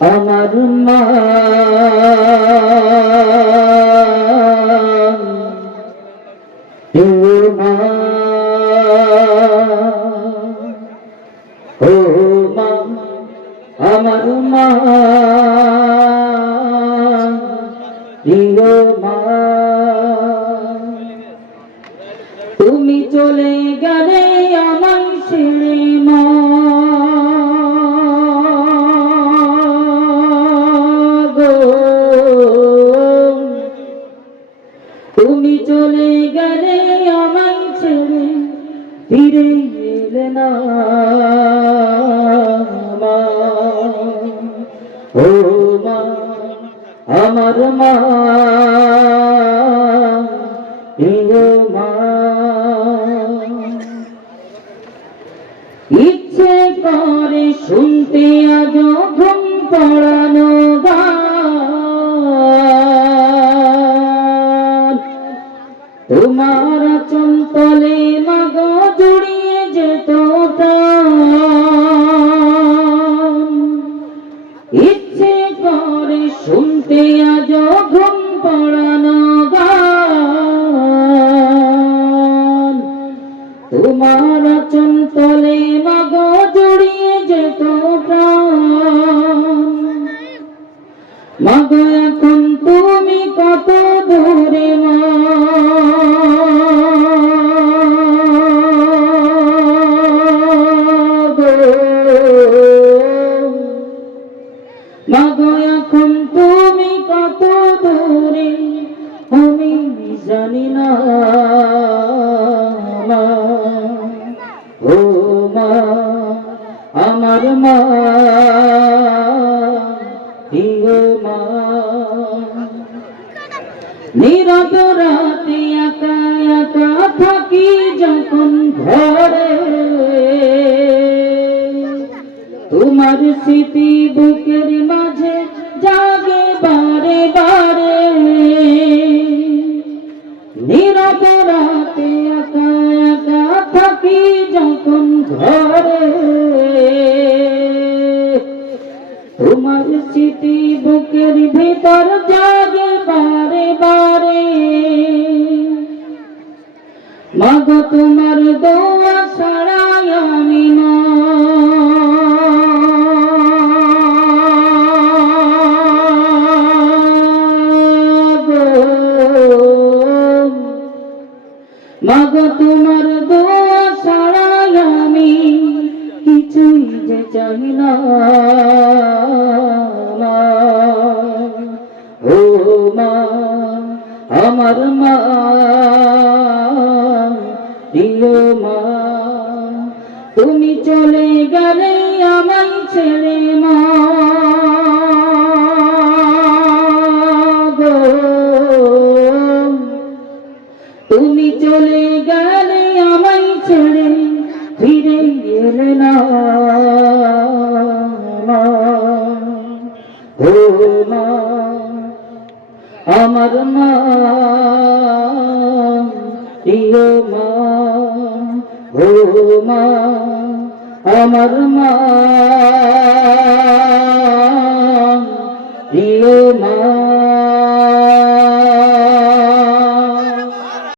আমার মা মা ও মা আমার মা প্রিয় মা তুমি চলে গেলে আমার ছেলে মা গো তুমি চলে গেলে আমার ছেলে ফিরে এলে না মা ও মা আমার মা প্রিয় মা ইচ্ছে করে শুনতে আজ ঘুম পড়ানো গান তোমার চঞ্চলে মাগ জড়িয়ে যেত প্রাণ ইচ্ছে করে শুনতে আজ ঘুম পড়ানো গান তোমার চঞ্চলে মাগ জড়িয়ে যেত প্রাণ মাগ এখন তুমি কত দূরে মা মাগ এখন তুমি কত দূরে আমি জানি না মা ও মা আমার মা প্রিয় মা নীরব রাতে একা একা থাকি যখন ঘরে তোমার স্মৃতি বুকের মাঝে জাগে বারে বারে নীরব রাতে একা একা থাকি যখন ঘরে তোমার স্মৃতি বুকের ভিতর জাগে বারে বারে মাগো তোমার দোয়া ছাড়াই আমি মা মাগো তোমার দোয়া ছাড়াই আমি কিছুই যে চাই না ও মা আমার মা প্রিয় মা তুমি চলে গেলে আমায় ছেড়ে মা গো তুমি চলে গেলে আমায় ছেড়ে ফিরে এলে না মা ও মা আমার মা প্রিয় মা ও মা আমার মা প্রিয় মা।